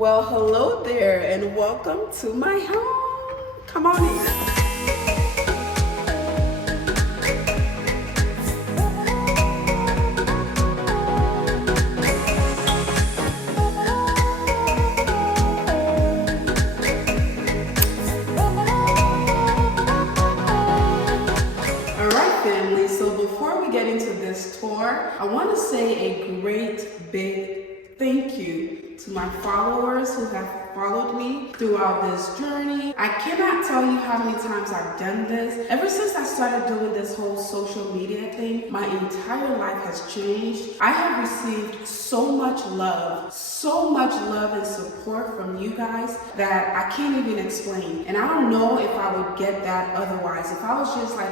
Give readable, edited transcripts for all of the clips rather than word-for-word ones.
Well, hello there and welcome to my home. Come on in. So before we get into this tour, I want to say a great big thank you to my followers who have followed me throughout this journey. I cannot tell you how many times I've done this. Ever since I started doing this whole social media thing, my entire life has changed. I have received so much love and support from you guys that I can't even explain. And I don't know if I would get that otherwise. If I was just like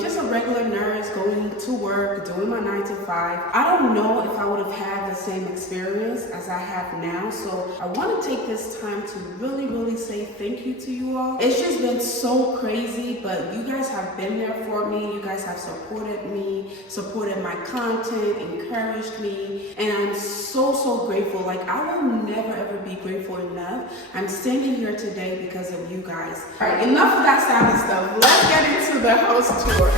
just a regular nurse going to work, doing my 9 to 5, I don't know if I would have had the same experience as I have now. So I want to take this time to really say thank you to you all. It's just been so crazy, but you guys have been there for me. You guys have supported me, supported my content, encouraged me, and I'm so grateful. Like, I will never ever be grateful enough. I'm standing here today because of you guys. All right, enough of that sound stuff. Let's get into the house tour.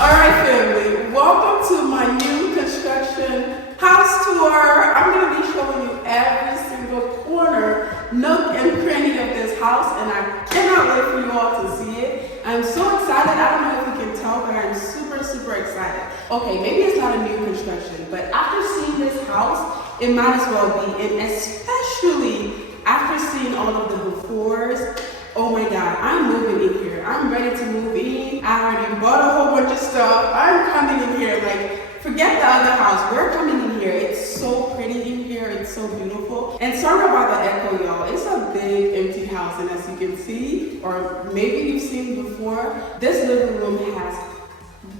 All right, family, welcome to my new construction house tour. I'm going to be showing you every single corner, nook and cranny of this house, and I cannot wait for you all to see it. I'm so excited. I don't know if you can tell, but I'm super excited. Okay, maybe it's not a new construction, but after seeing this house, it might as well be, and especially after seeing all of the befores. Oh my God, I'm moving in here. I'm ready to move in. I already bought a whole bunch of stuff. I'm coming in here. Like, forget the other house. We're coming in here. It's so pretty in here. It's so beautiful. And sorry about the echo, y'all. It's a big empty house. And as you can see, or maybe you've seen before, this living room has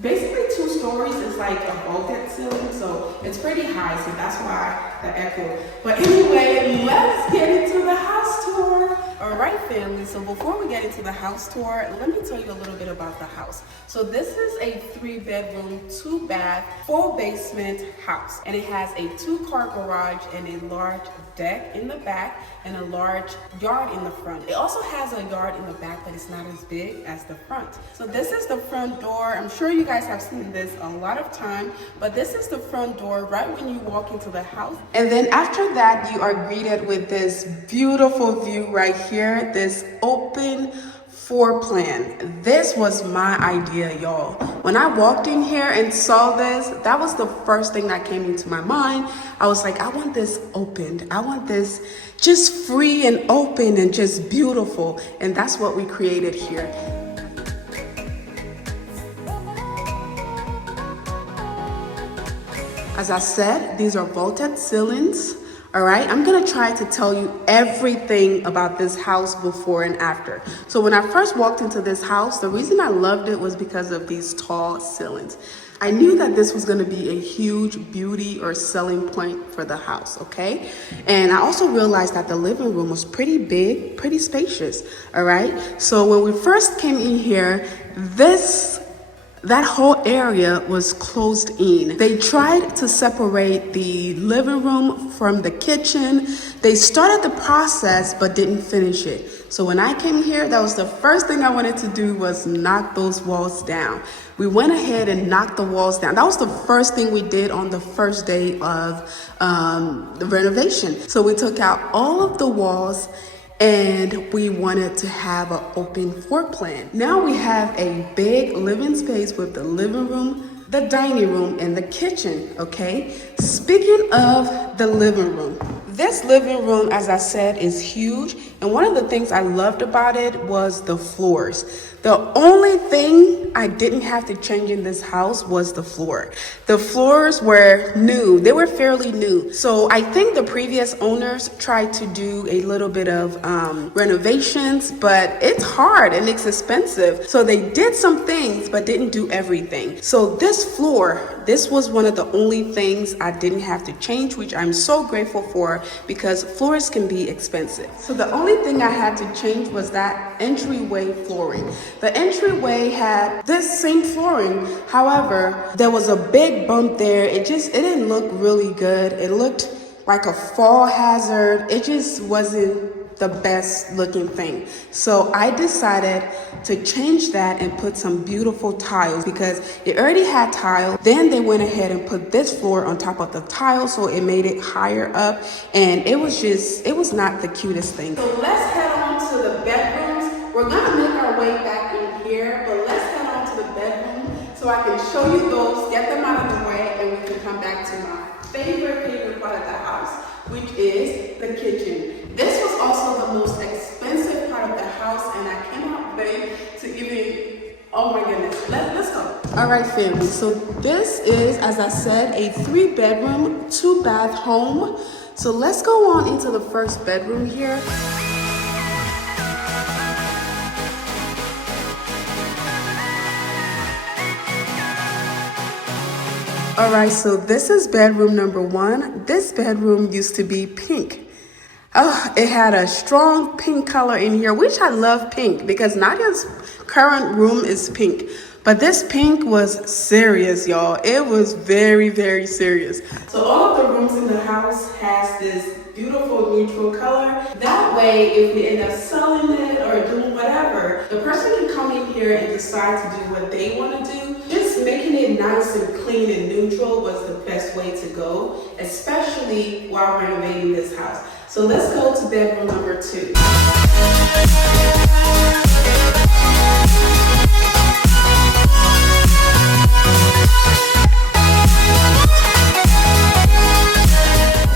basically 2 stories. It's like a vaulted ceiling, so it's pretty high, so that's why the echo. But anyway, let's get into the house tour. All right, family, so before we get into the house tour, let me tell you a little bit about the house. So this is a 3-bedroom, 2-bath, full basement house, and it has a 2-car garage and a large deck in the back and a large yard in the front. It also has a yard in the back, but it's not as big as the front. So this is the front door. I'm sure you guys have seen this a lot of time, but this is the front door right when you walk into the house. And then after that, you are greeted with this beautiful view right here, this open floor plan. This was my idea, y'all. When I walked in here and saw this, that was the first thing that came into my mind. I was like, I want this opened. I want this just free and open and just beautiful. And that's what we created here. As I said, these are vaulted ceilings. All right, I'm gonna try to tell you everything about this house before and after. So when I first walked into this house, the reason I loved it was because of these tall ceilings. I knew that this was gonna be a huge beauty or selling point for the house, okay? And I also realized that the living room was pretty big, pretty spacious, all right? So when we first came in here, that whole area was closed in. They tried to separate the living room from the kitchen. They started the process but didn't finish it. So when I came here, that was the first thing I wanted to do was knock those walls down. We went ahead and knocked the walls down. That was the first thing we did on the first day of the renovation. So we took out all of the walls and we wanted to have an open floor plan. Now we have a big living space with the living room, the dining room, and the kitchen, okay? Speaking of the living room, this living room, as I said, is huge. And one of the things I loved about it was the floors. The only thing I didn't have to change in this house was the floor. The floors were new. They were fairly new. So I think the previous owners tried to do a little bit of renovations, but it's hard and it's expensive. So they did some things, but didn't do everything. So this floor, this was one of the only things I didn't have to change, which I'm so grateful for. because floors can be expensive. So the only thing I had to change was that entryway flooring. The entryway had this same flooring, however, there was a big bump there. It didn't look really good. It looked like a fall hazard. It just wasn't the best looking thing. So I decided to change that and put some beautiful tiles because it already had tile. Then they went ahead and put this floor on top of the tile, so it made it higher up, and it was not the cutest thing. So let's head on to the bedrooms. We're gonna make our way back in here, but let's head on to the bedroom so I can show you those, get them out of the way, and we can come back to my favorite part of the house, which is the kitchen. This was also the most expensive part of the house, and I cannot wait to even, oh my goodness, let's go. All right, family, so this is, as I said, a 3-bedroom, 2-bath home. So let's go on into the first bedroom here. All right, so this is bedroom number 1. This bedroom used to be pink. Oh, it had a strong pink color in here, which I love pink because Nadia's current room is pink. But this pink was serious, y'all. It was very, very serious. So all of the rooms in the house has this beautiful neutral color. That way, if we end up selling it or doing whatever, the person can come in here and decide to do what they want to do. Just making it nice and clean and neutral was the best way to go, especially while renovating this house. So let's go to bedroom number 2.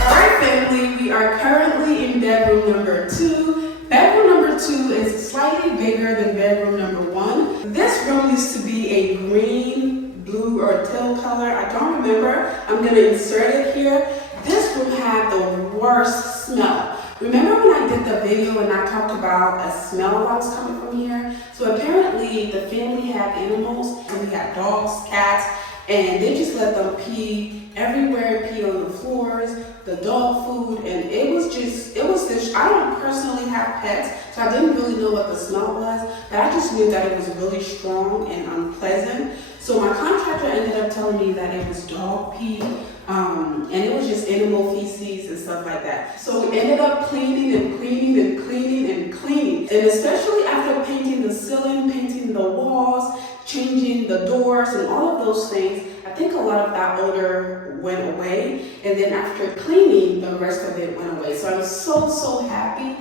Alright, family, we are currently in bedroom number 2. Bedroom number 2 is slightly bigger than bedroom number 1. This room used to be a green, blue, or teal color. I don't remember. I'm going to insert it here. This room had the worst smell. Remember when I did the video and I talked about a smell that was coming from here? So apparently the family had animals, and we had dogs, cats, and they just let them pee everywhere, pee on the floors, the dog food, and it was this, I don't personally have pets, so I didn't really know what the smell was, but I just knew that it was really strong and unpleasant. So my contractor ended up telling me that it was dog pee, and it was just animal feces and stuff like that. So we ended up cleaning and cleaning and cleaning and cleaning. And especially after painting the ceiling, painting the walls, changing the doors and all of those things, I think a lot of that odor went away. And then after cleaning, the rest of it went away. So I'm so happy.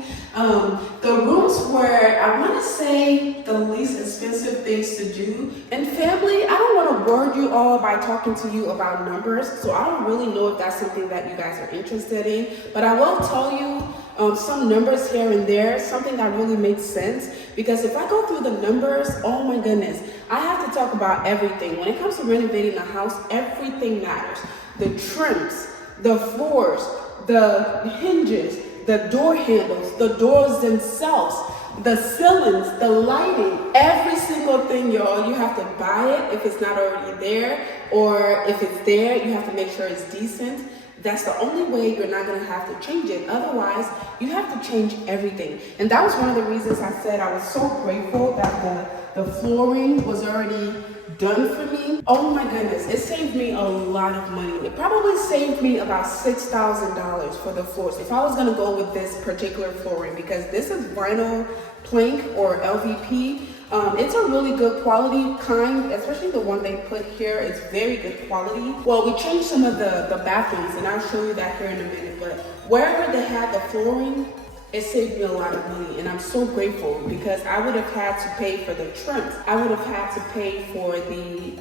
The rooms were, I want to say, the least expensive things to do. And family, I don't want to bore you all by talking to you about numbers. So I don't really know if that's something that you guys are interested in. But I will tell you some numbers here and there, something that really makes sense. Because if I go through the numbers, oh my goodness, I have to talk about everything. When it comes to renovating a house, everything matters. The trims, the floors, the hinges, the door handles, the doors themselves, the ceilings, the lighting, every single thing, y'all. You have to buy it if it's not already there, or if it's there, you have to make sure it's decent. That's the only way you're not going to have to change it. Otherwise, you have to change everything. And that was one of the reasons I said I was so grateful that the flooring was already done for me. Oh my goodness, it saved me a lot of money. It probably saved me about $6,000 for the floors if I was going to go with this particular flooring, because this is vinyl plank or LVP. It's a really good quality kind, especially the one they put here. It's very good quality. Well, we changed some of the bathrooms, and I'll show you that here in a minute, but wherever they had the flooring, it saved me a lot of money, and I'm so grateful, because I would have had to pay for the trims. I would have had to pay for the,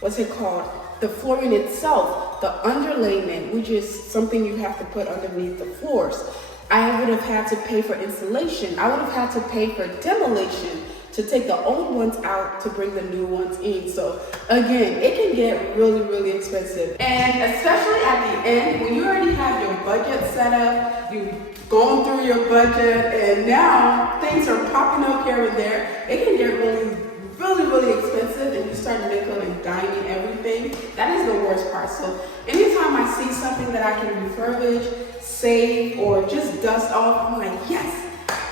what's it called? The flooring itself, the underlayment, which is something you have to put underneath the floors. I would have had to pay for insulation. I would have had to pay for demolition, to take the old ones out to bring the new ones in. So again, it can get really, really expensive. And especially at the end, when you already have your budget set up, you've gone through your budget, and now things are popping up here and there, it can get really, really, really expensive, and you start nickel and diming everything. That is the worst part. So anytime I see something that I can refurbish, save, or just dust off, I'm like, yes,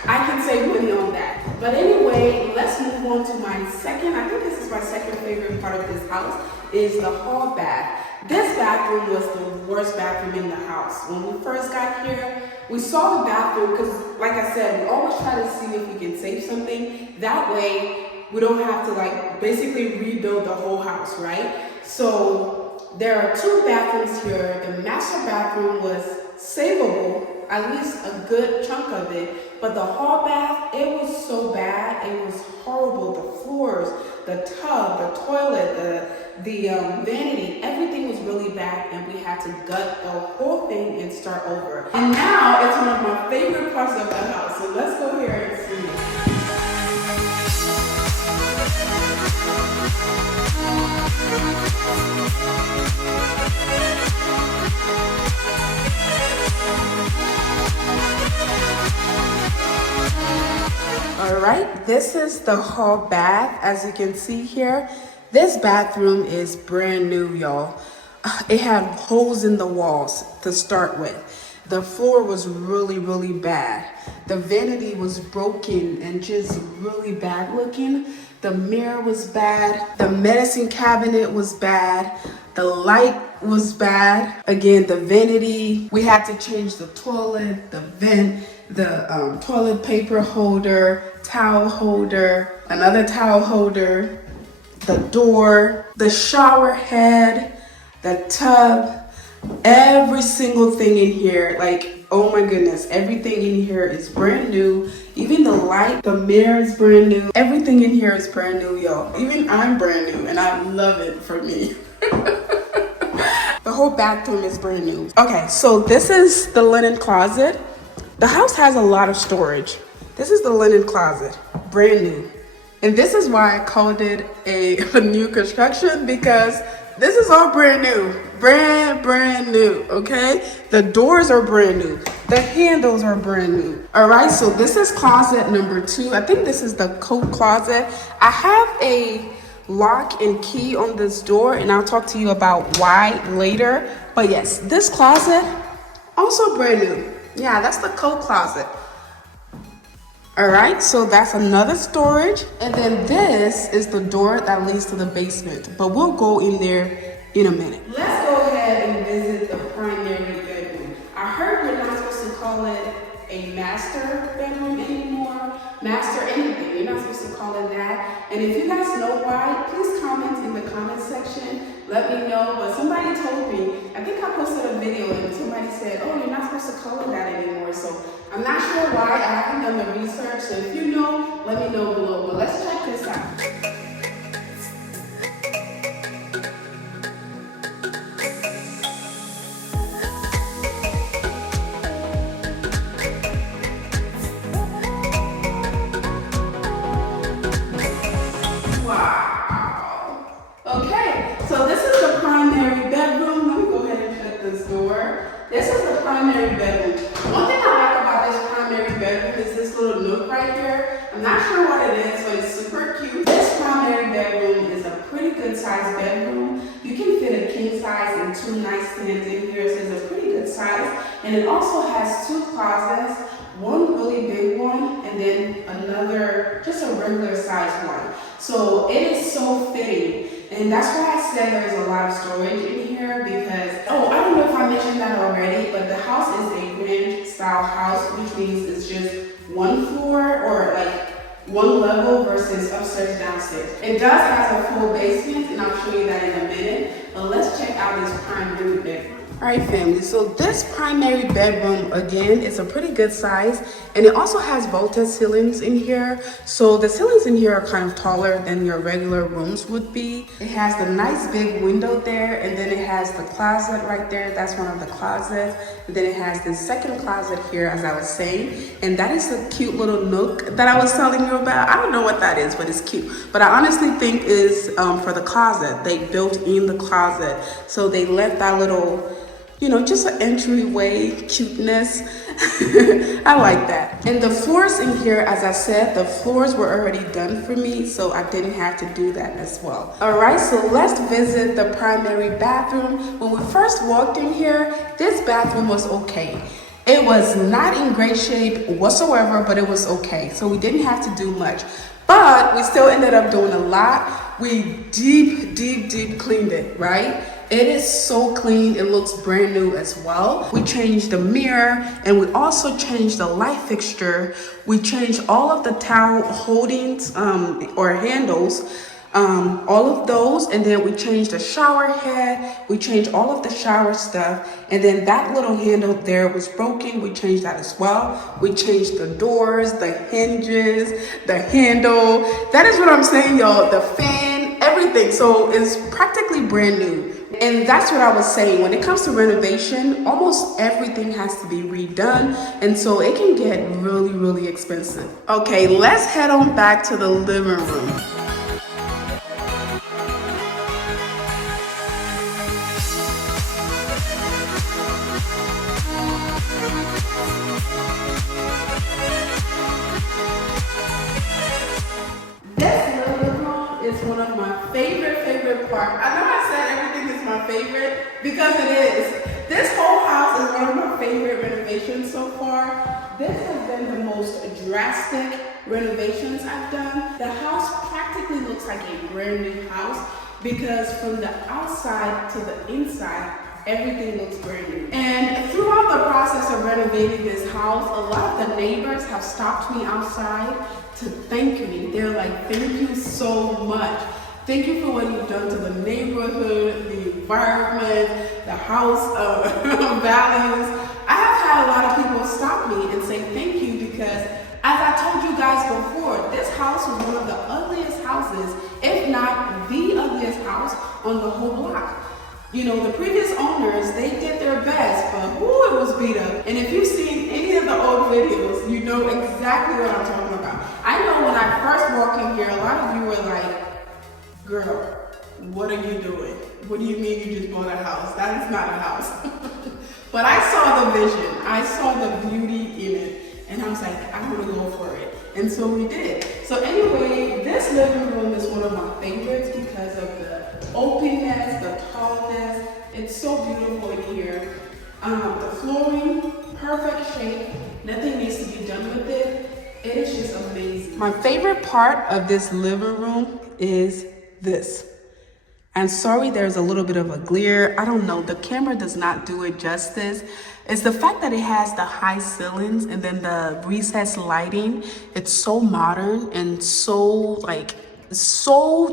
I can save money on that. But anyway, let's move on to my second, I think this is my second favorite part of this house, is the hall bath. This bathroom was the worst bathroom in the house. When we first got here, we saw the bathroom because, like I said, we always try to see if we can save something. That way, we don't have to like basically rebuild the whole house, right? So there are two bathrooms here. The master bathroom was savable, at least a good chunk of it. But the hall bath, it was so bad. It was horrible. The floors, the tub, the toilet, the vanity, everything was really bad, and we had to gut the whole thing and start over. And now it's one of my favorite parts of the house. So let's go here and see it. All right, this is the hall bath. As you can see here, this bathroom is brand new, y'all. It had holes in the walls to start with. The floor was really, really bad. The vanity was broken and just really bad looking. The mirror was bad. The medicine cabinet was bad. The light was bad. Again, the vanity, we had to change the toilet, the vent, the toilet paper holder, towel holder, another towel holder, the door, the shower head, the tub, every single thing in here, like, oh my goodness, everything in here is brand new. Even the light, the mirror is brand new. Everything in here is brand new, y'all. Even I'm brand new, and I love it for me. The whole bathroom is brand new. Okay, so this is the linen closet. The house has a lot of storage. This is the linen closet, brand new. And this is why I called it a new construction, because this is all brand new, brand new, okay? The doors are brand new. The handles are brand new. All right, so this is closet number 2. I think this is the coat closet. I have a lock and key on this door, and I'll talk to you about why later. But yes, this closet, also brand new. Yeah, that's the coat closet. All right, so that's another storage. And then this is the door that leads to the basement, but we'll go in there in a minute. Let's go ahead and visit the primary bedroom. I heard we're not supposed to call it a master bedroom anymore. Master anything, you're not supposed to call it that. And if you guys know why, please comment in the comment section. Let me know. But somebody told me, I think I posted a video and somebody said, oh, you're not supposed to call it that anymore. So I'm not sure why. I haven't done the research. So if you know, let me know below. But let's check this out. This is the primary bedroom. One thing I like about this primary bedroom is this little nook right here. I'm not sure what it is, but it's super cute. This primary bedroom is a pretty good sized bedroom. You can fit a king size and 2 nightstands in here, so it's a pretty good size. And it also has 2 closets, one really big one, and then another, just a regular sized one. So it is so fitting. And that's why I said there's a lot of storage in here, because, oh, I don't know if I mentioned that already, but the house is a ranch style house, which means it's just one floor or like one level versus upstairs, downstairs. It does have a full basement, and I'll show you that in a minute, but let's check out this primary bedroom. All right, family, so this primary bedroom, again, is a pretty good size, and it also has vaulted ceilings in here. So the ceilings in here are kind of taller than your regular rooms would be. It has the nice big window there, and then it has the closet right there. That's one of the closets. And then it has the second closet here, as I was saying, and that is the cute little nook that I was telling you about. I don't know what that is, but it's cute. But I honestly think is for the closet. They built in the closet, so they left that little you know, just an entryway cuteness. I like that. And the floors in here, as I said, the floors were already done for me, so I didn't have to do that as well. All right, so let's visit the primary bathroom. When we first walked in here, this bathroom was okay. It was not in great shape whatsoever, but it was okay. So we didn't have to do much, but we still ended up doing a lot. We deep cleaned it, right? It is so clean, it looks brand new as well. We changed the mirror, and we also changed the light fixture. We changed all of the towel holdings or handles, all of those, and then we changed the shower head. We changed all of the shower stuff, and then that little handle there was broken. We changed that as well. We changed the doors, the hinges, the handle. That is what I'm saying, y'all. The fan, everything. So it's practically brand new. And that's what I was saying. When it comes to renovation, almost everything has to be redone. And so it can get really expensive. Okay, let's head on back to the living room. This living room is one of my favorite parts. I know I said everything is my favorite because it is. This whole house is one of my favorite renovations so far. This has been the most drastic renovations I've done. The house practically looks like a brand new house because from the outside to the inside, everything looks brand new. And throughout the process of renovating this house, a lot of the neighbors have stopped me outside to thank me. They're like, thank you so much. Thank you for what you've done to the neighborhood, the environment, the house values. I have had a lot of people stop me and say thank you because, as I told you guys before, this house was one of the ugliest houses, if not the ugliest house on the whole block. You know, the previous owners, they did their best, but whoo, it was beat up. And if you've seen any of the old videos, you know exactly what I'm talking about. I know when I first walked in here, a lot of you were like, girl, what are you doing? What do you mean you just bought a house? That is not a house. But I saw the vision. I saw the beauty in it. And I was like, I want to go for it. And so we did. So anyway, this living room is one of my favorites because of the openness, the tallness. It's so beautiful in here. The flooring, perfect shape. Nothing needs to be done with it. It is just amazing. My favorite part of this living room is this. I'm sorry there's a little bit of a glare. I don't know, the camera does not do it justice. It's the fact that it has the high ceilings and then the recessed lighting. It's so modern and so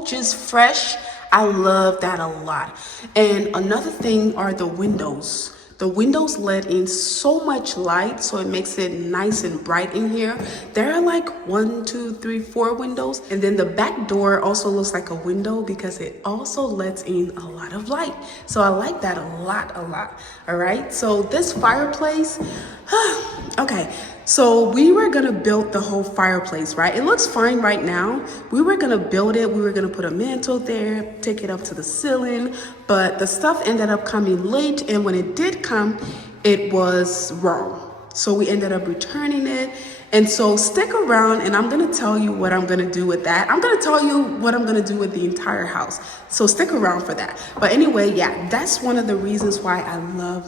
just fresh. I love that a lot. And another thing are the windows. The windows let in so much light, so it makes it nice and bright in here. There are like 1, 2, 3, 4 windows. And then the back door also looks like a window because it also lets in a lot of light. So I like that a lot. All right, so this fireplace, okay. So we were gonna build the whole fireplace, right? It looks fine right now. We were gonna build it. We were gonna put a mantle there, take it up to the ceiling, but the stuff ended up coming late. And when it did come, it was wrong. So we ended up returning it. And so stick around and I'm gonna tell you what I'm gonna do with that. I'm gonna tell you what I'm gonna do with the entire house. So stick around for that. But anyway, yeah, that's one of the reasons why I love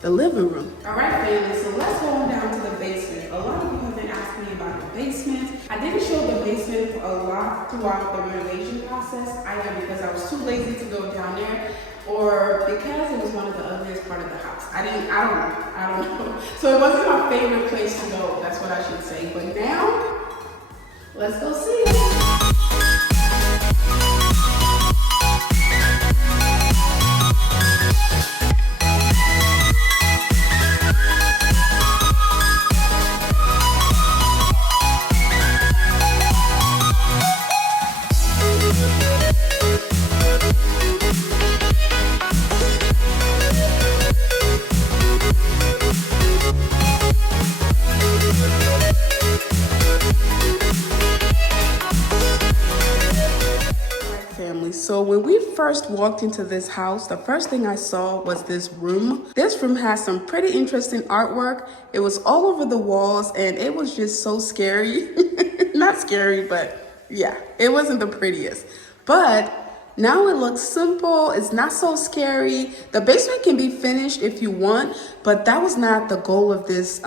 the living room. All right, family, so let's go on down to the basement. A lot of you have been asking me about the basement. I didn't show the basement a lot throughout the renovation process, either because I was too lazy to go down there or because it was one of the ugliest part of the house. I don't know. So it wasn't my favorite place to go, that's what I should say. But now, let's go see it. first walked into this house, the first thing I saw was this room. This room has some pretty interesting artwork. It was all over the walls and it was just so scary. Not scary, but yeah, it wasn't the prettiest. But now it looks simple, it's not so scary. The basement can be finished if you want, but that was not the goal of this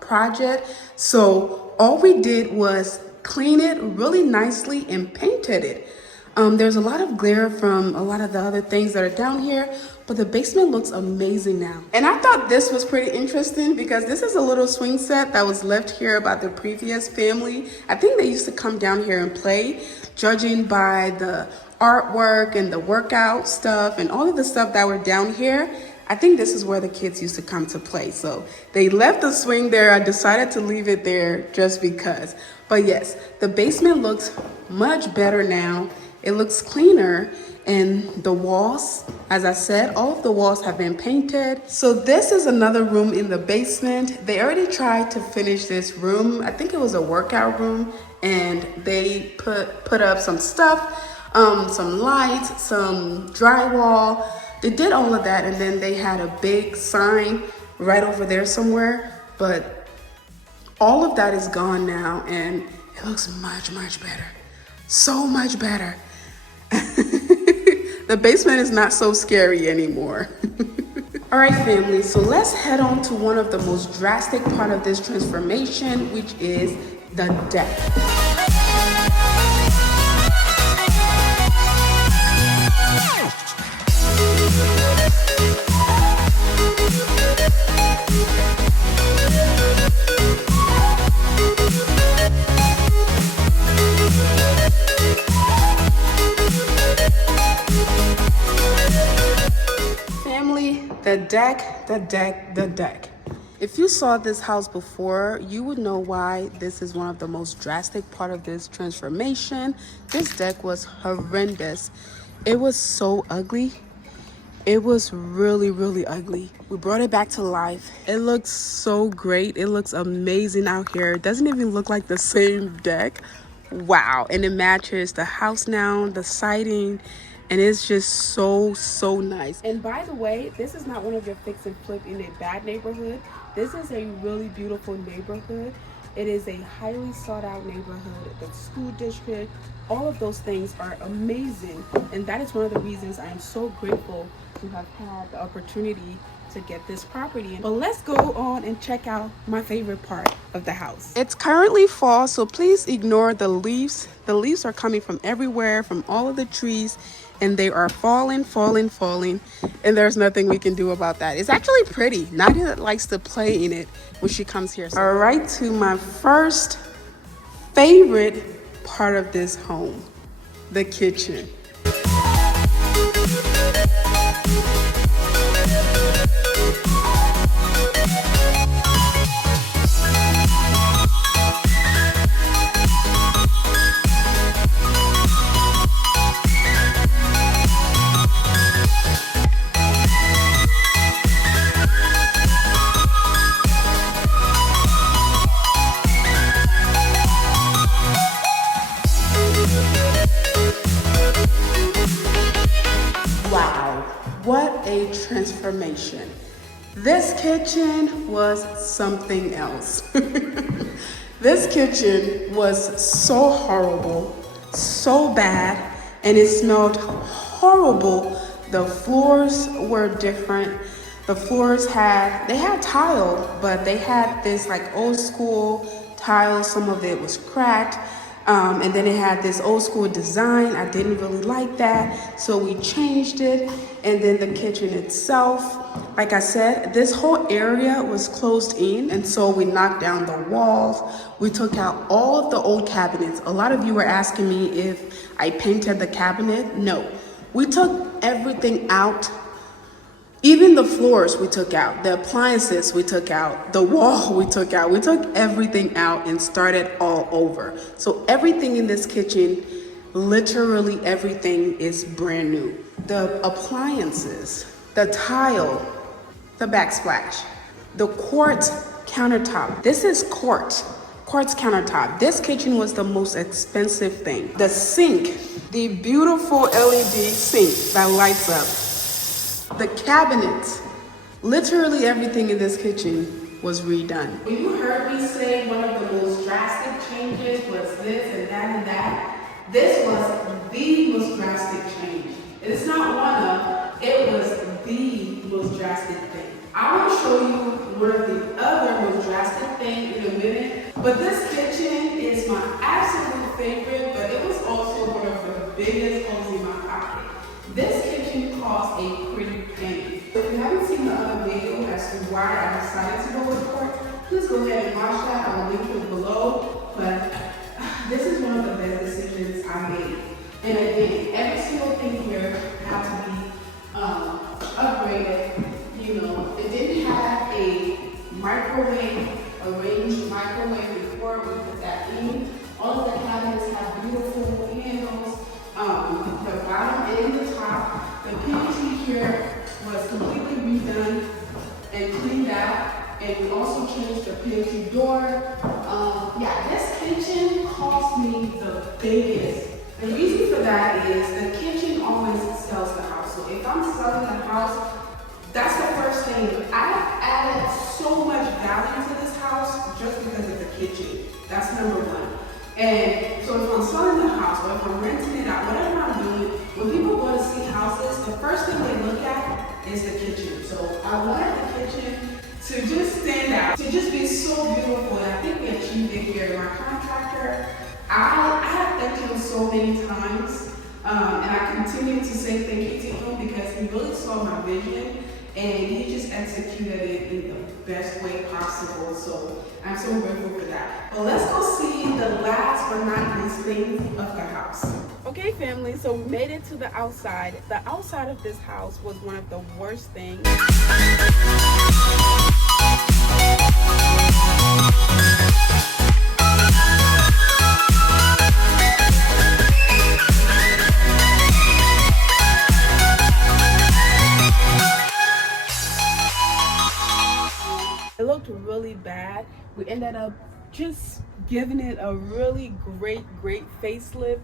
project. So all we did was clean it really nicely and painted it. There's a lot of glare from a lot of the other things that are down here, but the basement looks amazing now. And I thought this was pretty interesting because this is a little swing set that was left here by the previous family. I think they used to come down here and play, judging by the artwork and the workout stuff and all of the stuff that were down here. I think this is where the kids used to come to play. So they left the swing there. I decided to leave it there just because. But yes, the basement looks much better now. It looks cleaner, and the walls, as I said, all of the walls have been painted. So this is another room in the basement. They already tried to finish this room. I think it was a workout room, and they put up some stuff, some lights, some drywall. They did all of that, and then they had a big sign right over there somewhere, but all of that is gone now, and it looks much, much better. So much better. The basement is not so scary anymore. All right, family, so let's head on to one of the most drastic part of this transformation, which is the deck. The deck. If you saw this house before, you would know why this is one of the most drastic part of this transformation. This deck was horrendous. It was so ugly. It was really, really ugly. We brought it back to life. It looks so great. It looks amazing out here. It doesn't even look like the same deck. Wow. And it matches the house now, the siding, and it's just so nice. And by the way, this is not one of your fix and flip in a bad neighborhood. This is a really beautiful neighborhood. It is a highly sought out neighborhood. The school district, all of those things are amazing. And that is one of the reasons I am so grateful to have had the opportunity to get this property. But let's go on and check out my favorite part of the house. It's currently fall, so please ignore the leaves. The leaves are coming from everywhere, from all of the trees, and they are falling, and there's nothing we can do about that. It's actually pretty. Nadia likes to play in it when she comes here. All right, to my first favorite part of this home, the kitchen. What a transformation. This kitchen was something else. This kitchen was so horrible, so bad, and it smelled horrible. The floors were different. The floors they had tile, but they had this like old school tile. Some of it was cracked. And then it had this old school design. I didn't really like that, so we changed it. And then the kitchen itself, like I said, this whole area was closed in, and so we knocked down the walls. We took out all of the old cabinets. A lot of you were asking me if I painted the cabinet. No, we took everything out. Even the floors we took out, the appliances we took out, the wall we took out. We took everything out and started all over. So everything in this kitchen, literally everything is brand new. The appliances, the tile, the backsplash, the quartz countertop. This is quartz quartz countertop. This kitchen was the most expensive thing. The sink, the beautiful LED sink that lights up. The cabinet, literally everything in this kitchen was redone. When you heard me say one of the most drastic changes was this and that and that, this was the most drastic change. It's not one of, it was the most drastic thing. I will show you one of the other most drastic things in a minute, but this kitchen is my absolute favorite, but it was also one of the biggest holes in my pocket. This kitchen cost a pretty penny. If you haven't seen the other video as to why I decided to go with quartz, please go ahead and watch that. I will link it below, but this is one of the best decisions I made. And again, every single thing here had to be upgraded. You know, it didn't have a microwave, a range microwave before we put that in. All of the cabinets have beautiful handles. The bottom and the top. The pantry here was completely redone and cleaned out. And we also changed the pantry door. Yeah, this kitchen cost me the biggest. The reason for that is the kitchen always sells the house. So if I'm selling the house, that's the first thing. I've added so much value to this house just because of the kitchen. That's number one. And so if I'm selling the house or if I'm renting it out, whatever I'm doing, when people go to see houses, the first thing they look at is the kitchen. So I wanted the kitchen to just stand out, to just be so beautiful. And I think we achieved it here. My contractor, I have thanked him so many times. And I continue to say thank you to him because he really saw my vision and he just executed it in the best way possible. So I'm so grateful for that. Well, let's go see the last but not least thing of the house. Okay, family, so we made it to the outside. The outside of this house was one of the worst things. It looked really bad. We ended up just giving it a really great facelift.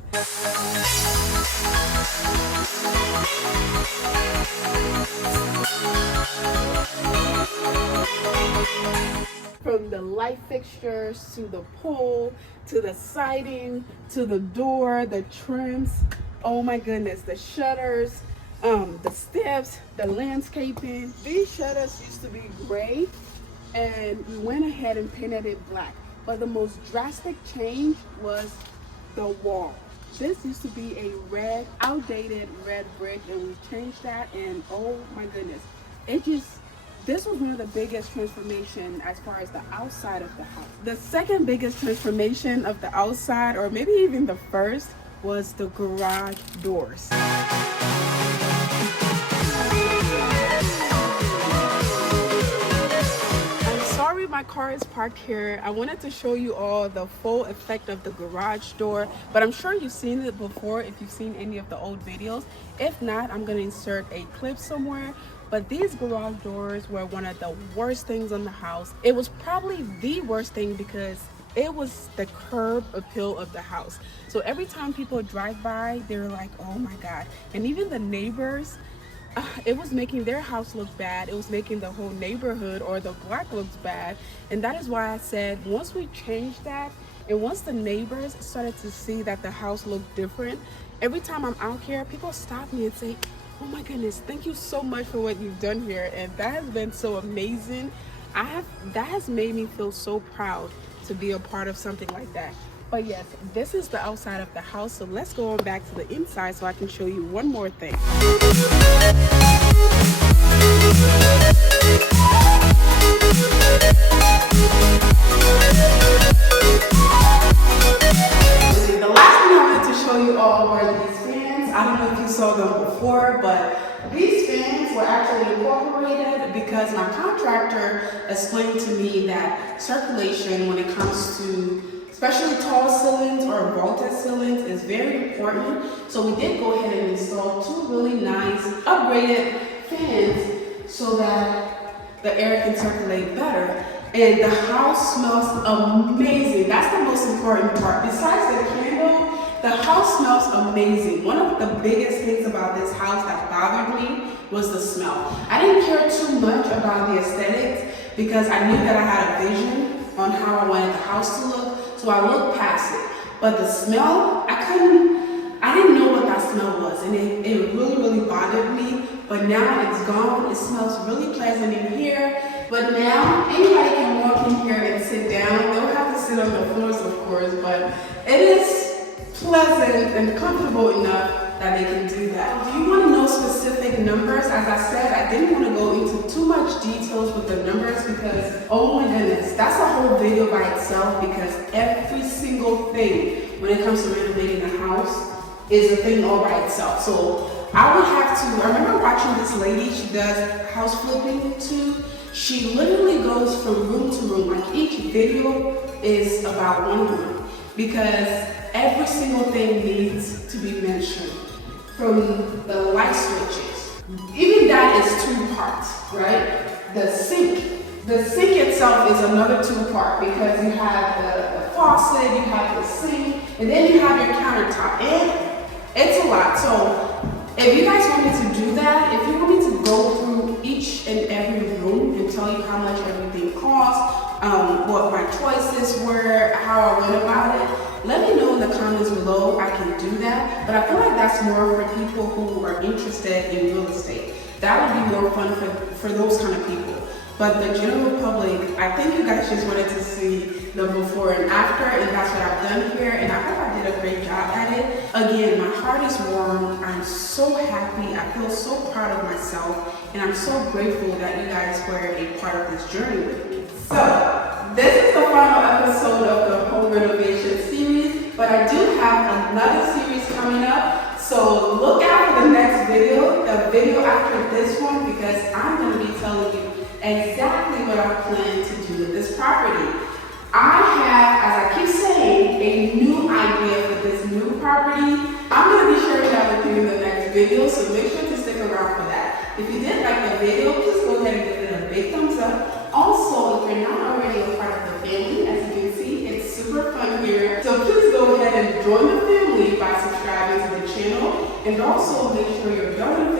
From the light fixtures to the pole, to the siding, to the door, the trims, oh my goodness, the shutters, the steps, the landscaping. These shutters used to be gray and we went ahead and painted it black. But the most drastic change was the wall. This used to be a red, outdated red brick, and we changed that, and oh my goodness, this was one of the biggest transformation as far as the outside of the house. The second biggest transformation of the outside, or maybe even the first, was the garage doors. My car is parked here. I wanted to show you all the full effect of the garage door, but I'm sure you've seen it before if you've seen any of the old videos. If not, I'm going to insert a clip somewhere. But these garage doors were one of the worst things in the house. It was probably the worst thing because it was the curb appeal of the house. So every time people drive by, they're like, oh my God. And even the neighbors, it was making their house look bad. It was making the whole neighborhood or the block looks bad. And that is why I said once we changed that and once the neighbors started to see that the house looked different, every time I'm out here, people stop me and say, oh my goodness, thank you so much for what you've done here. And that has been so amazing. That has made me feel so proud to be a part of something like that. But yes, this is the outside of the house, so let's go on back to the inside so I can show you one more thing. The last thing I wanted to show you all were these fans. I don't know if you saw them before, but these fans were actually incorporated because my contractor explained to me that circulation when it comes to especially tall ceilings or vaulted ceilings is very important. So we did go ahead and install two really nice upgraded fans so that the air can circulate better. and the house smells amazing. That's the most important part. Besides the candle, the house smells amazing. One of the biggest things about this house that bothered me was the smell. I didn't care too much about the aesthetics because I knew that I had a vision on how I wanted the house to look, so I looked past it. But the smell, I didn't know what that smell was, and it really bothered me. But now it's gone. It smells really pleasant in here. But now anybody can walk in here and sit down. They'll have to sit on the floors, of course, but it is pleasant and comfortable enough that they can do that. Do you want to know specific numbers? As I said, I didn't want to go into too much details with the numbers because, oh my goodness, that's a whole video by itself, because every single thing when it comes to renovating a house is a thing all by itself. So I would have to, I remember watching this lady, she does house flipping too. She literally goes from room to room, like each video is about one room, because every single thing needs to be mentioned. From the light switches, even that is 2 parts, right? The sink itself is another 2-part, because you have the faucet, you have the sink, and then you have your countertop, and it's a lot. So if you guys want me to do that, if you want me to go through each and every room and tell you how much everything costs, what my choices were, how I went about it, let me know in the comments below. I can do that, but I feel like that's more for people who are interested in real estate. That would be more fun for those kind of people. But the general public, I think you guys just wanted to see the before and after, and that's what I've done here, and I hope I did a great job at it. Again, my heart is warm. I'm so happy. I feel so proud of myself, and I'm so grateful that you guys were a part of this journey with me. So, this is the final episode of the home renovation series, but I do have another series coming up, so look out for the next video, the video after this one, because I'm going to be telling you exactly what I plan to do with this property. I have, as I keep saying, a new idea for this new property. I'm going to be sharing that with you in the next video, so make sure to stick around for that. If you did like the video, please go ahead and give it a big thumbs up. Also, if you're not already a part of the family, as you can see, it's super fun here. So please go ahead and join the family by subscribing to the channel, and also make sure your bell